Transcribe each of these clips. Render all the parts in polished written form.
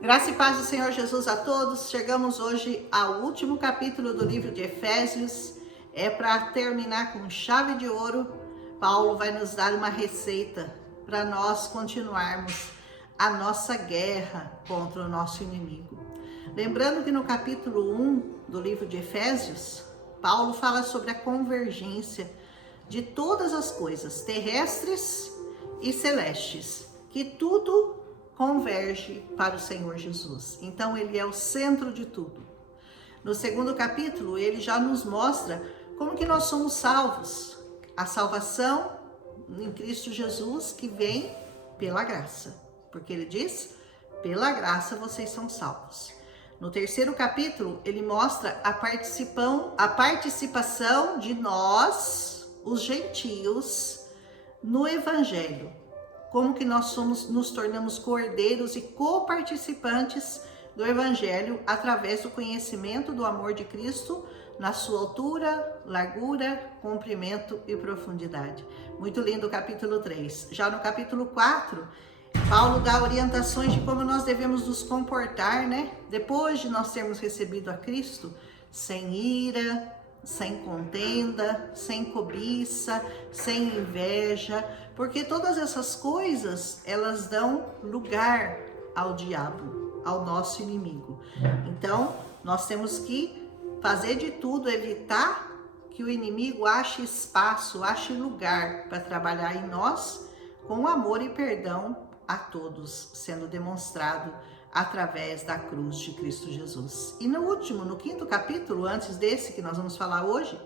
Graça e paz do Senhor Jesus a todos. Chegamos hoje ao último capítulo do livro de Efésios. É para terminar com chave de ouro. Paulo vai nos dar uma receita para nós continuarmos a nossa guerra contra o nosso inimigo. Lembrando que no capítulo 1 do livro de Efésios, Paulo fala sobre a convergência de todas as coisas terrestres e celestes, que tudo converge para o Senhor Jesus. Então ele é o centro de tudo. No segundo capítulo, ele já nos mostra como que nós somos salvos. A salvação em Cristo Jesus que vem pela graça. Porque ele diz, pela graça vocês são salvos. No terceiro capítulo, ele mostra a participação de nós, os gentios, no Evangelho. Como que nós nos tornamos cordeiros e coparticipantes do Evangelho através do conhecimento do amor de Cristo na sua altura, largura, comprimento e profundidade. Muito lindo o capítulo 3. Já no capítulo 4, Paulo dá orientações de como nós devemos nos comportar, né? Depois de nós termos recebido a Cristo, sem ira, sem contenda, sem cobiça, sem inveja, porque todas essas coisas, elas dão lugar ao diabo, ao nosso inimigo. Então, nós temos que fazer de tudo, evitar que o inimigo ache espaço, ache lugar para trabalhar em nós, com amor e perdão a todos, sendo demonstrado através da cruz de Cristo Jesus. E no quinto capítulo, antes desse que nós vamos falar hoje,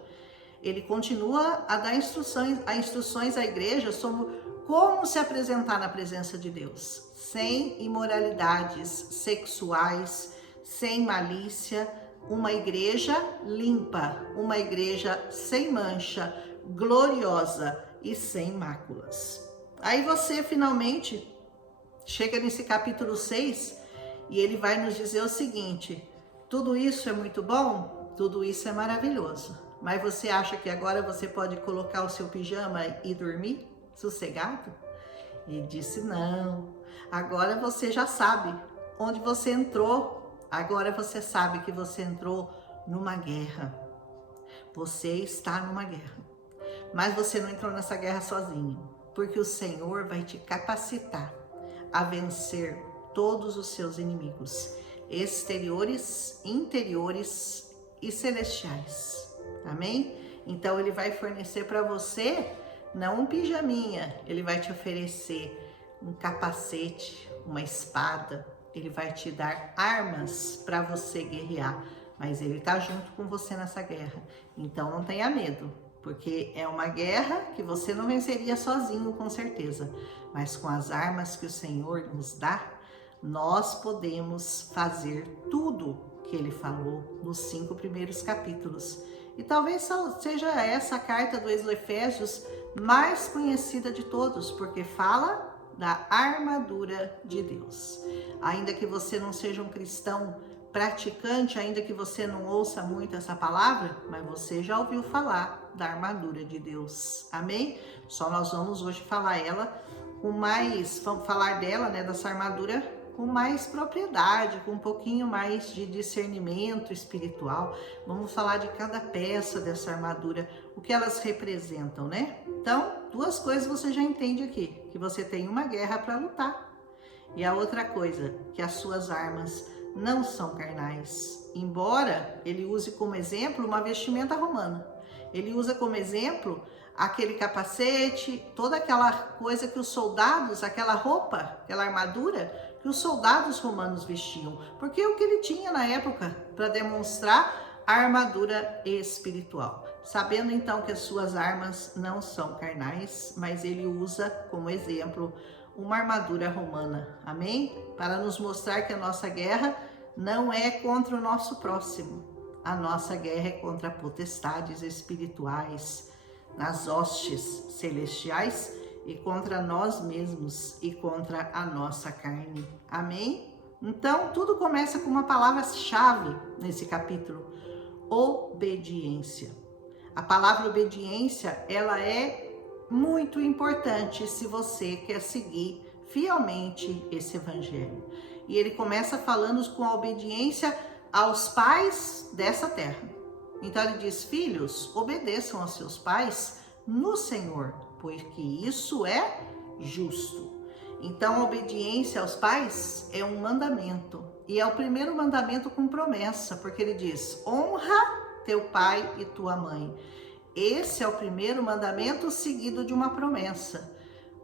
ele continua a dar instruções à igreja sobre como se apresentar na presença de Deus, sem imoralidades sexuais, sem malícia, uma igreja limpa, uma igreja sem mancha, gloriosa e sem máculas. Aí você finalmente chega nesse capítulo 6 e ele vai nos dizer o seguinte: tudo isso é muito bom, tudo isso é maravilhoso, mas você acha que agora você pode colocar o seu pijama e dormir sossegado? E disse: não, agora você já sabe onde você entrou, agora você sabe que você entrou numa guerra, você está numa guerra, mas você não entrou nessa guerra sozinho, porque o Senhor vai te capacitar a vencer todos os seus inimigos, exteriores, interiores e celestiais. Amém? Então ele vai fornecer para você não um pijaminha, ele vai te oferecer um capacete, uma espada, ele vai te dar armas para você guerrear, mas ele está junto com você nessa guerra. Então não tenha medo, porque é uma guerra que você não venceria sozinho, com certeza, mas com as armas que o Senhor nos dá, nós podemos fazer tudo que ele falou nos 5 primeiros capítulos. E talvez seja essa a carta dos Efésios mais conhecida de todos, porque fala da armadura de Deus. Ainda que você não seja um cristão praticante, ainda que você não ouça muito essa palavra, mas você já ouviu falar da armadura de Deus. Amém? Só nós vamos hoje falar dela, né, dessa armadura com mais propriedade, com um pouquinho mais de discernimento espiritual. Vamos falar de cada peça dessa armadura, o que elas representam, né? Então, 2 coisas você já entende aqui, que você tem uma guerra para lutar. E a outra coisa, que as suas armas não são carnais, embora ele use como exemplo uma vestimenta romana. Ele usa como exemplo aquele capacete, toda aquela coisa que os soldados, aquela roupa, aquela armadura que os soldados romanos vestiam, porque é o que ele tinha na época para demonstrar a armadura espiritual. Sabendo então que as suas armas não são carnais, mas ele usa como exemplo uma armadura romana, amém? Para nos mostrar que a nossa guerra não é contra o nosso próximo, a nossa guerra é contra potestades espirituais, nas hostes celestiais e contra nós mesmos e contra a nossa carne, amém? Então, tudo começa com uma palavra-chave nesse capítulo: obediência. A palavra obediência, ela é muito importante se você quer seguir fielmente esse evangelho. E ele começa falando com a obediência aos pais dessa terra. Então ele diz: filhos, obedeçam aos seus pais no Senhor, porque isso é justo. Então a obediência aos pais é um mandamento. E é o primeiro mandamento com promessa, porque ele diz: honra teu pai e tua mãe. Esse é o primeiro mandamento seguido de uma promessa.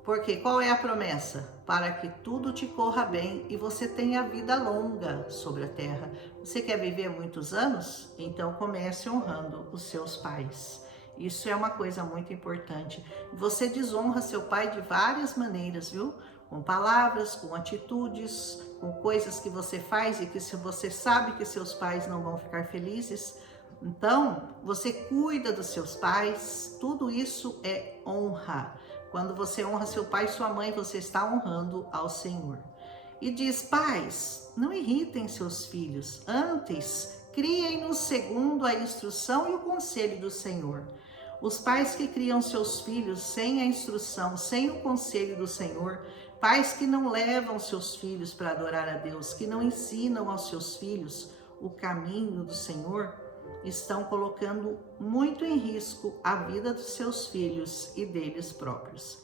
Porque qual é a promessa? Para que tudo te corra bem e você tenha vida longa sobre a terra. Você quer viver muitos anos? Então comece honrando os seus pais. Isso é uma coisa muito importante. Você desonra seu pai de várias maneiras, viu? Com palavras, com atitudes, com coisas que você faz e que se você sabe que seus pais não vão ficar felizes. Então, você cuida dos seus pais, tudo isso é honra. Quando você honra seu pai e sua mãe, você está honrando ao Senhor. E diz: pais, não irritem seus filhos, antes criem-nos segundo a instrução e o conselho do Senhor. Os pais que criam seus filhos sem a instrução, sem o conselho do Senhor, pais que não levam seus filhos para adorar a Deus, que não ensinam aos seus filhos o caminho do Senhor, estão colocando muito em risco a vida dos seus filhos e deles próprios.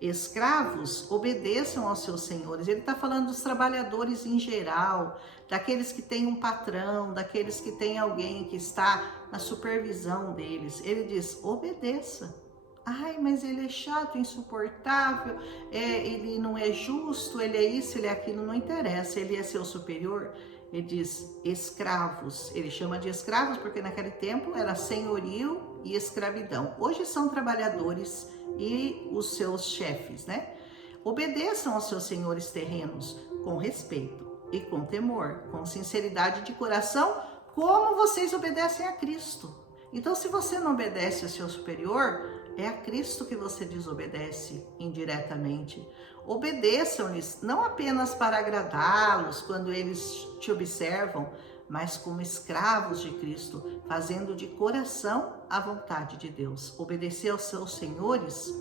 Escravos, obedeçam aos seus senhores. Ele está falando dos trabalhadores em geral, daqueles que têm um patrão, daqueles que têm alguém que está na supervisão deles. Ele diz: obedeça. Ai, mas ele é chato, insuportável, ele não é justo, ele é isso, ele é aquilo, não interessa, ele é seu superior. Ele diz escravos, ele chama de escravos porque naquele tempo era senhorio e escravidão. Hoje são trabalhadores e os seus chefes, né? Obedeçam aos seus senhores terrenos com respeito e com temor, com sinceridade de coração, como vocês obedecem a Cristo. Então, se você não obedece ao seu superior, é a Cristo que você desobedece indiretamente. Obedeçam-lhes não apenas para agradá-los quando eles te observam, mas como escravos de Cristo, fazendo de coração a vontade de Deus. Obedecer aos seus senhores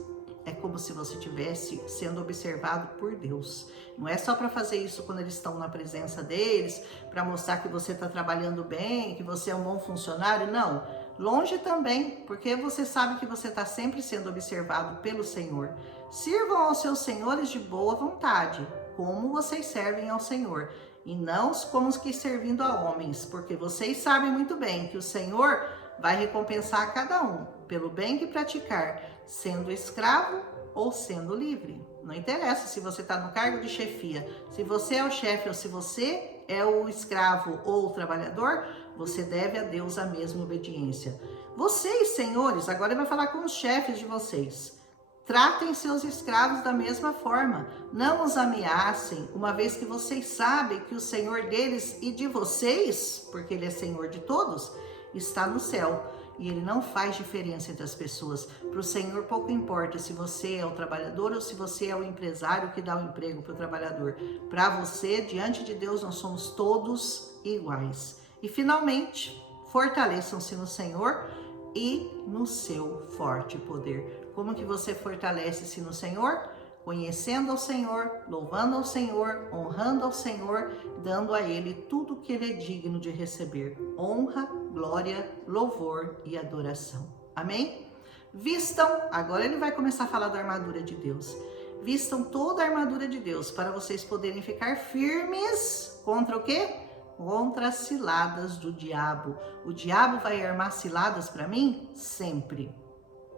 é como se você estivesse sendo observado por Deus. Não é só para fazer isso quando eles estão na presença deles, para mostrar que você está trabalhando bem, que você é um bom funcionário, não. Longe também, porque você sabe que você está sempre sendo observado pelo Senhor. Sirvam aos seus senhores de boa vontade, como vocês servem ao Senhor, e não como os que servindo a homens, porque vocês sabem muito bem que o Senhor vai recompensar a cada um pelo bem que praticar, sendo escravo ou sendo livre. Não interessa se você está no cargo de chefia, se você é o chefe ou se você é o escravo ou o trabalhador, você deve a Deus a mesma obediência. Vocês, senhores, agora ele vai falar com os chefes de vocês. Tratem seus escravos da mesma forma. Não os ameacem, uma vez que vocês sabem que o Senhor deles e de vocês, porque Ele é Senhor de todos, está no céu. E Ele não faz diferença entre as pessoas. Para o Senhor pouco importa se você é o trabalhador ou se você é o empresário que dá o emprego para o trabalhador. Para você, diante de Deus, nós somos todos iguais. E finalmente, fortaleçam-se no Senhor e no seu forte poder. Como que você fortalece-se no Senhor? Conhecendo ao Senhor, louvando ao Senhor, honrando ao Senhor, dando a Ele tudo que Ele é digno de receber. Honra, glória, louvor e adoração. Amém? Vistam, agora ele vai começar a falar da armadura de Deus. Vistam toda a armadura de Deus para vocês poderem ficar firmes contra o quê? Contra as ciladas do diabo. O diabo vai armar ciladas para mim? Sempre.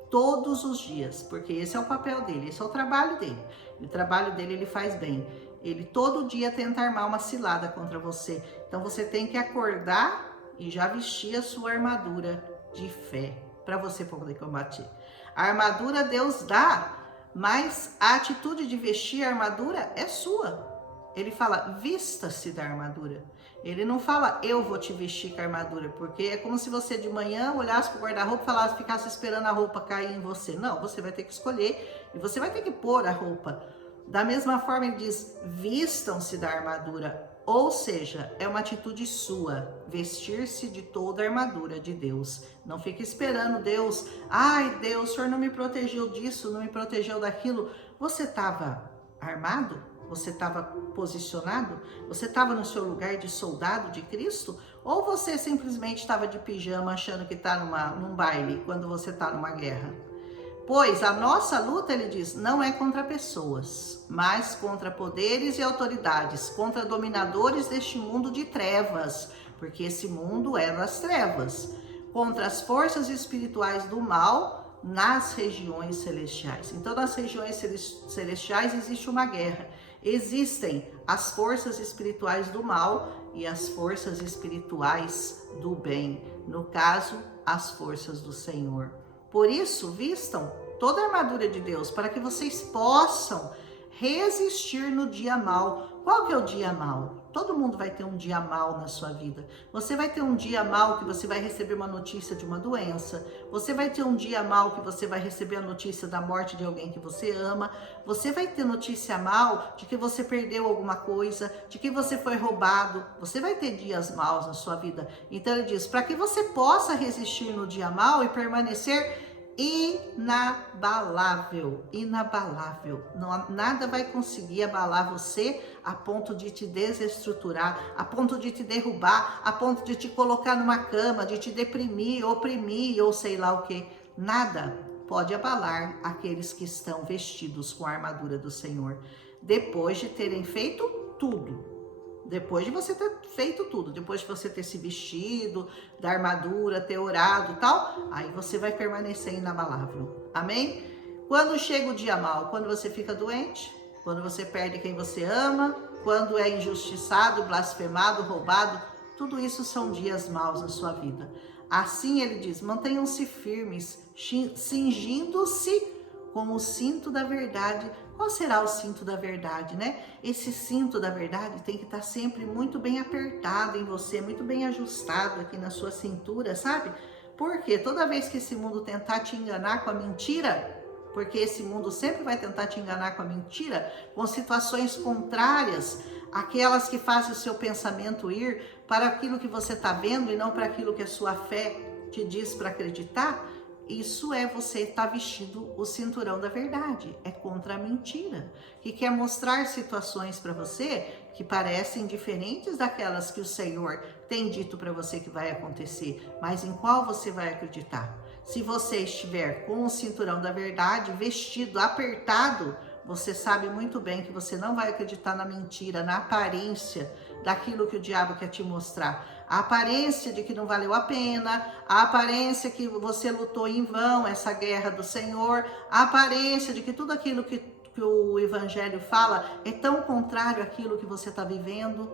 Todos os dias, porque esse é o papel dele, esse é o trabalho dele. E o trabalho dele ele faz bem. Ele todo dia tenta armar uma cilada contra você. Então você tem que acordar e já vestir a sua armadura de fé para você poder combater. A armadura Deus dá, mas a atitude de vestir a armadura é sua. Ele fala, vista-se da armadura. Ele não fala, eu vou te vestir com a armadura, porque é como se você de manhã olhasse para o guarda-roupa e falasse, ficasse esperando a roupa cair em você. Não, você vai ter que escolher e você vai ter que pôr a roupa. Da mesma forma, ele diz, vistam-se da armadura. Ou seja, é uma atitude sua, vestir-se de toda a armadura de Deus. Não fique esperando Deus, ai Deus, o Senhor não me protegeu disso, não me protegeu daquilo. Você estava armado? Você estava posicionado? Você estava no seu lugar de soldado de Cristo? Ou você simplesmente estava de pijama achando que está num baile quando você está numa guerra? Pois a nossa luta, ele diz, não é contra pessoas, mas contra poderes e autoridades, contra dominadores deste mundo de trevas, porque esse mundo é das trevas, contra as forças espirituais do mal nas regiões celestiais. Então, nas regiões celestiais existe uma guerra. Existem as forças espirituais do mal e as forças espirituais do bem. No caso, as forças do Senhor. Por isso, vistam toda a armadura de Deus para que vocês possam resistir no dia mau. Qual que é o dia mau? Todo mundo vai ter um dia mau na sua vida. Você vai ter um dia mau que você vai receber uma notícia de uma doença. Você vai ter um dia mau que você vai receber a notícia da morte de alguém que você ama. Você vai ter notícia mal de que você perdeu alguma coisa, de que você foi roubado. Você vai ter dias maus na sua vida. Então ele diz, para que você possa resistir no dia mau e permanecer inabalável, inabalável. Não, nada vai conseguir abalar você a ponto de te desestruturar, a ponto de te derrubar, a ponto de te colocar numa cama, de te deprimir, oprimir ou sei lá o que. Nada pode abalar aqueles que estão vestidos com a armadura do Senhor, depois de terem feito tudo. Depois de você ter feito tudo, depois de você ter se vestido da armadura, ter orado e tal, aí você vai permanecer inabalável. Amém? Quando chega o dia mau, quando você fica doente, quando você perde quem você ama, quando é injustiçado, blasfemado, roubado, tudo isso são dias maus na sua vida. Assim ele diz, mantenham-se firmes, cingindo-se com o cinto da verdade. Qual será o cinto da verdade, né? Esse cinto da verdade tem que estar sempre muito bem apertado em você, muito bem ajustado aqui na sua cintura, sabe? Porque toda vez que esse mundo tentar te enganar com a mentira, porque esse mundo sempre vai tentar te enganar com a mentira, com situações contrárias, aquelas que fazem o seu pensamento ir para aquilo que você está vendo e não para aquilo que a sua fé te diz para acreditar, isso é você estar vestido o cinturão da verdade, é contra a mentira, que quer mostrar situações para você que parecem diferentes daquelas que o Senhor tem dito para você que vai acontecer, mas em qual você vai acreditar? Se você estiver com o cinturão da verdade, vestido, apertado, você sabe muito bem que você não vai acreditar na mentira, na aparência daquilo que o diabo quer te mostrar. A aparência de que não valeu a pena, a aparência que você lutou em vão, essa guerra do Senhor, a aparência de que tudo aquilo que o Evangelho fala é tão contrário àquilo que você está vivendo.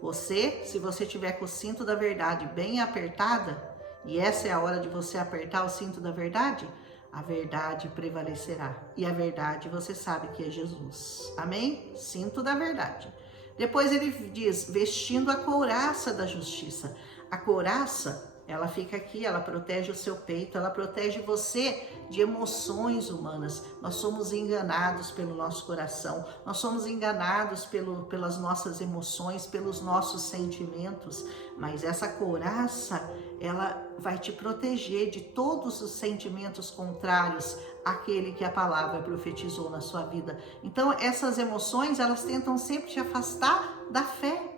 Você, se você tiver com o cinto da verdade bem apertada, e essa é a hora de você apertar o cinto da verdade, a verdade prevalecerá. E a verdade você sabe que é Jesus. Amém? Cinto da verdade. Depois ele diz, vestindo a couraça da justiça. A couraça, ela fica aqui, ela protege o seu peito, ela protege você de emoções humanas. Nós somos enganados pelo nosso coração, nós somos enganados pelas nossas emoções, pelos nossos sentimentos. Mas essa couraça, ela vai te proteger de todos os sentimentos contrários àquele que a palavra profetizou na sua vida. Então, essas emoções, elas tentam sempre te afastar da fé.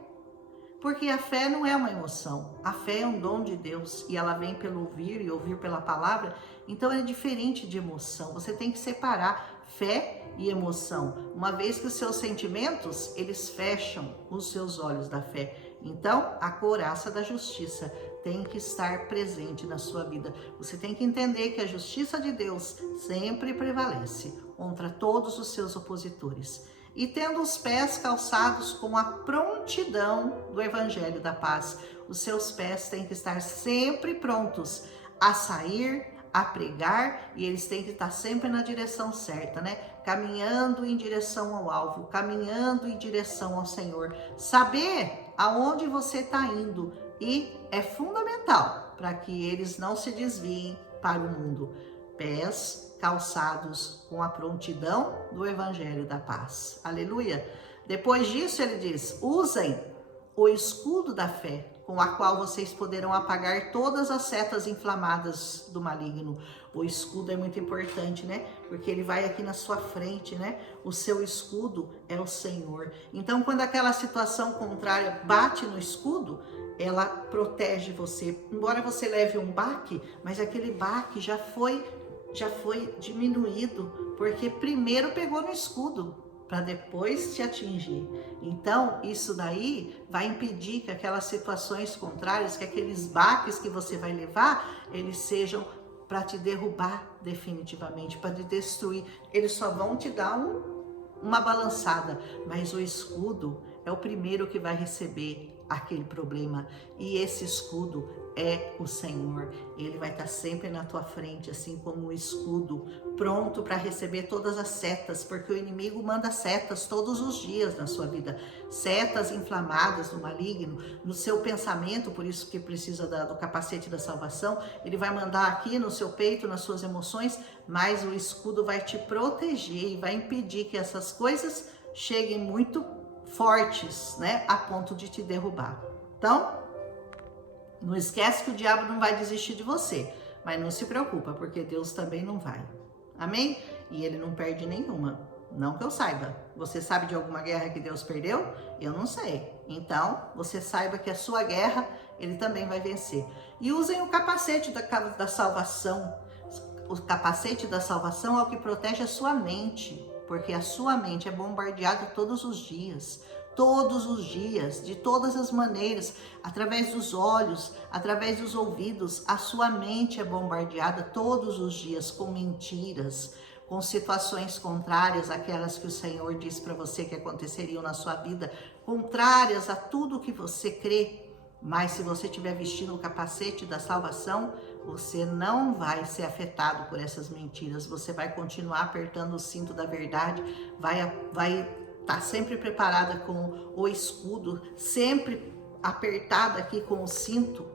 Porque a fé não é uma emoção, a fé é um dom de Deus e ela vem pelo ouvir e ouvir pela palavra, então é diferente de emoção, você tem que separar fé e emoção, uma vez que os seus sentimentos, eles fecham os seus olhos da fé. Então, a couraça da justiça tem que estar presente na sua vida. Você tem que entender que a justiça de Deus sempre prevalece contra todos os seus opositores. E tendo os pés calçados com a prontidão do Evangelho da Paz. Os seus pés têm que estar sempre prontos a sair, a pregar, e eles têm que estar sempre na direção certa, né? Caminhando em direção ao alvo, caminhando em direção ao Senhor. Saber aonde você está indo, e é fundamental para que eles não se desviem para o mundo. Pés calçados com a prontidão do Evangelho da Paz. Aleluia! Depois disso ele diz, usem o escudo da fé, com a qual vocês poderão apagar todas as setas inflamadas do maligno. O escudo é muito importante, né? Porque ele vai aqui na sua frente, né? O seu escudo é o Senhor. Então, quando aquela situação contrária bate no escudo, ela protege você. Embora você leve um baque, mas aquele baque já foi diminuído, porque primeiro pegou no escudo, para depois te atingir. Então, isso daí vai impedir que aquelas situações contrárias, que aqueles baques que você vai levar, eles sejam para te derrubar definitivamente, para te destruir. Eles só vão te dar uma balançada, mas o escudo é o primeiro que vai receber aquele problema. E esse escudo é o Senhor. Ele vai estar sempre na tua frente, assim como um escudo, pronto para receber todas as setas, porque o inimigo manda setas todos os dias na sua vida, setas inflamadas do maligno, no seu pensamento, por isso que precisa do capacete da salvação. Ele vai mandar aqui no seu peito, nas suas emoções, mas o escudo vai te proteger e vai impedir que essas coisas cheguem muito fortes, né, a ponto de te derrubar. Então, não esquece que o diabo não vai desistir de você, mas não se preocupa, porque Deus também não vai. Amém? E ele não perde nenhuma, não que eu saiba. Você sabe de alguma guerra que Deus perdeu? Eu não sei. Então, você saiba que a sua guerra, ele também vai vencer. E usem o capacete da salvação. O capacete da salvação é o que protege a sua mente, porque a sua mente é bombardeada todos os dias, de todas as maneiras, através dos olhos, através dos ouvidos. A sua mente é bombardeada todos os dias com mentiras, com situações contrárias àquelas que o Senhor disse para você que aconteceriam na sua vida, contrárias a tudo que você crê. Mas se você estiver vestindo o capacete da salvação, você não vai ser afetado por essas mentiras. Você vai continuar apertando o cinto da verdade, vai estar sempre preparada com o escudo, sempre apertada aqui com o cinto.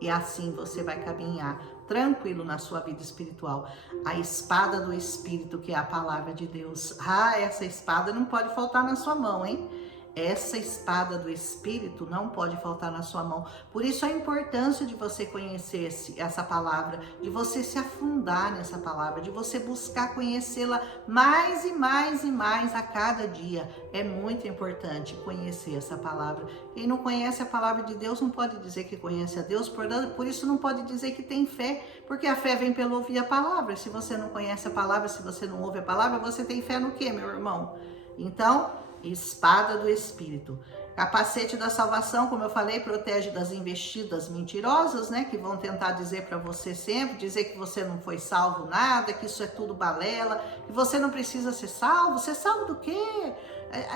E assim você vai caminhar tranquilo na sua vida espiritual. A espada do Espírito, que é a palavra de Deus. Essa espada não pode faltar na sua mão, hein? Essa espada do Espírito não pode faltar na sua mão. Por isso a importância de você conhecer essa palavra, de você se afundar nessa palavra, de você buscar conhecê-la mais e mais e mais a cada dia. É muito importante conhecer essa palavra. Quem não conhece a palavra de Deus não pode dizer que conhece a Deus, por isso não pode dizer que tem fé, porque a fé vem pelo ouvir a palavra. Se você não conhece a palavra, se você não ouve a palavra, você tem fé no quê, meu irmão? Então, espada do Espírito. Capacete da salvação, como eu falei, protege das investidas mentirosas, né? Que vão tentar dizer para você sempre, dizer que você não foi salvo nada, que isso é tudo balela, que você não precisa ser salvo. Ser salvo do quê?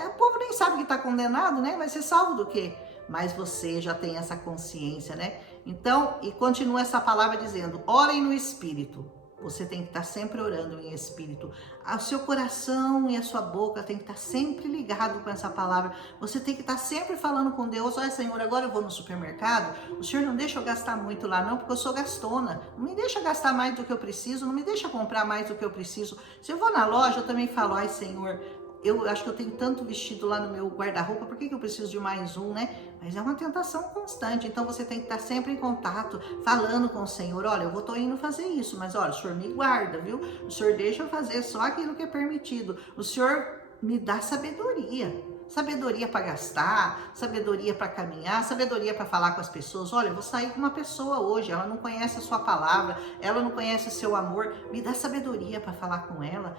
O povo nem sabe que está condenado, né? Vai ser salvo do quê? Mas você já tem essa consciência, né? Então, e continua essa palavra dizendo, orem no Espírito. Você tem que estar sempre orando em espírito. O seu coração e a sua boca tem que estar sempre ligado com essa palavra. Você tem que estar sempre falando com Deus. Olha, Senhor, agora eu vou no supermercado. O Senhor não deixa eu gastar muito lá não, porque eu sou gastona. Não me deixa gastar mais do que eu preciso. Não me deixa comprar mais do que eu preciso. Se eu vou na loja, eu também falo, ai, Senhor, eu acho que eu tenho tanto vestido lá no meu guarda-roupa, por que eu preciso de mais um, né? Mas é uma tentação constante, então você tem que estar sempre em contato, falando com o Senhor. Olha, eu tô indo fazer isso, mas olha, o Senhor me guarda, viu? O Senhor deixa eu fazer só aquilo que é permitido. O Senhor me dá sabedoria. Sabedoria para gastar, sabedoria para caminhar, sabedoria para falar com as pessoas. Olha, eu vou sair com uma pessoa hoje, ela não conhece a sua palavra, ela não conhece o seu amor. Me dá sabedoria para falar com ela.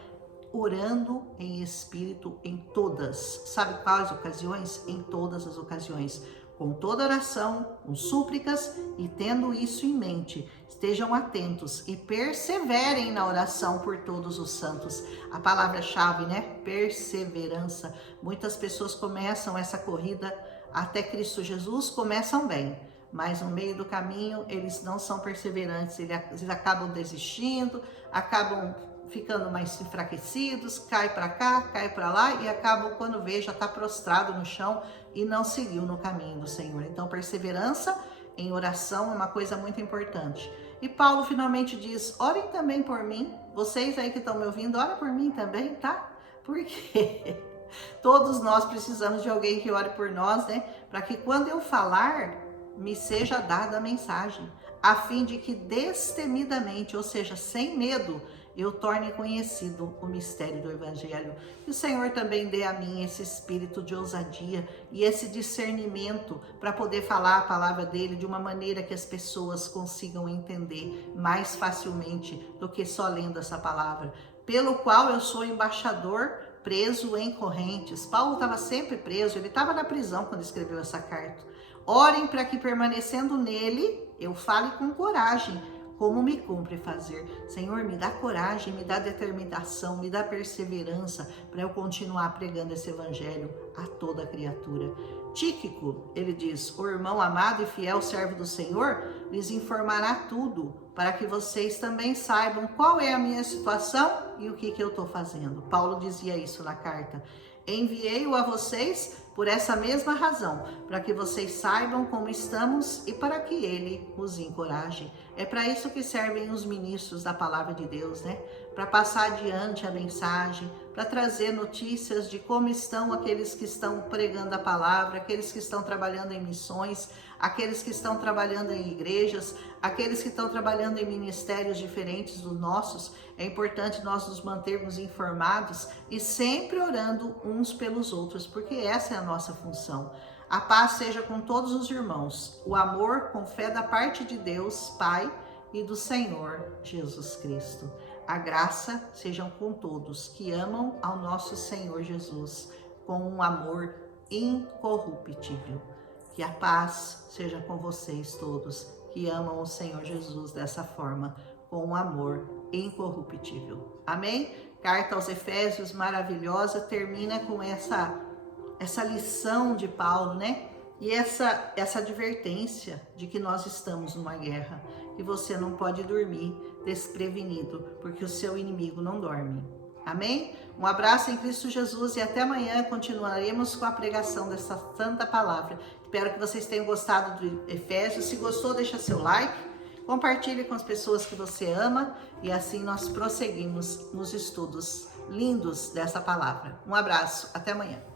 Orando em espírito em todas, sabe quais ocasiões? Em todas as ocasiões, com toda oração, com súplicas e tendo isso em mente, estejam atentos e perseverem na oração por todos os santos. A palavra-chave, né? Perseverança. Muitas pessoas começam essa corrida até Cristo Jesus, começam bem, mas no meio do caminho eles não são perseverantes, eles acabam desistindo, acabam ficando mais enfraquecidos, cai para cá, cai para lá e acabam, quando vê, já está prostrado no chão e não seguiu no caminho do Senhor. Então, perseverança em oração é uma coisa muito importante. E Paulo finalmente diz, orem também por mim, vocês aí que estão me ouvindo, orem por mim também, tá? Por quê? Todos nós precisamos de alguém que ore por nós, né? Para que quando eu falar, me seja dada a mensagem, a fim de que destemidamente, ou seja, sem medo, eu torne conhecido o mistério do Evangelho. Que o Senhor também dê a mim esse espírito de ousadia e esse discernimento para poder falar a palavra dele de uma maneira que as pessoas consigam entender mais facilmente do que só lendo essa palavra, pelo qual eu sou embaixador preso em correntes. Paulo estava sempre preso, ele estava na prisão quando escreveu essa carta. Orem para que, permanecendo nele, eu fale com coragem, como me cumpre fazer. Senhor, me dá coragem, me dá determinação, me dá perseverança para eu continuar pregando esse evangelho a toda criatura. Tíquico, ele diz, o irmão amado e fiel servo do Senhor, lhes informará tudo, para que vocês também saibam qual é a minha situação e o que eu estou fazendo. Paulo dizia isso na carta. Enviei-o a vocês por essa mesma razão, para que vocês saibam como estamos e para que ele os encoraje. É para isso que servem os ministros da palavra de Deus, né? Para passar adiante a mensagem, para trazer notícias de como estão aqueles que estão pregando a palavra, aqueles que estão trabalhando em missões, aqueles que estão trabalhando em igrejas, aqueles que estão trabalhando em ministérios diferentes dos nossos. É importante nós nos mantermos informados e sempre orando uns pelos outros, porque essa é a nossa função. A paz seja com todos os irmãos, o amor com fé da parte de Deus, Pai, e do Senhor Jesus Cristo. A graça sejam com todos que amam ao nosso Senhor Jesus com um amor incorruptível. Que a paz seja com vocês todos que amam o Senhor Jesus dessa forma, com um amor incorruptível. Amém? Carta aos Efésios, maravilhosa, termina com essa lição de Paulo, né? E essa advertência de que nós estamos numa guerra, que você não pode dormir desprevenido, porque o seu inimigo não dorme. Amém? Um abraço em Cristo Jesus e até amanhã continuaremos com a pregação dessa santa palavra. Espero que vocês tenham gostado do Efésios. Se gostou, deixa seu like, compartilhe com as pessoas que você ama e assim nós prosseguimos nos estudos lindos dessa palavra. Um abraço, até amanhã.